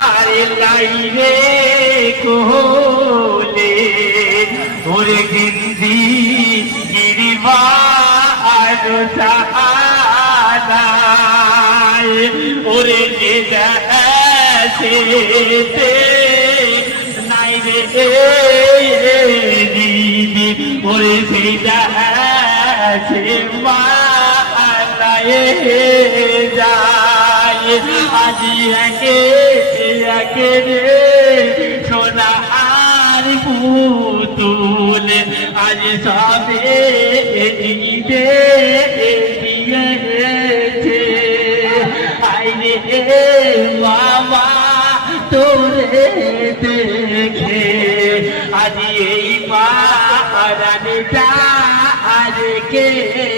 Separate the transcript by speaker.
Speaker 1: আরে লাইরে কোলে ওরে গিন্দি গিরিবা আর সাহানায় ওরে যে দেশেতে নাই রে দিদি। ওরে সেই দেশে মালায় যায়। আজি একে একে রে সোনা আর পুতুল। আজ সবে দিতে দিয়েছে। আইরে বাবা তোরে দেখে। আজ এই পারানিটা আর কেছি।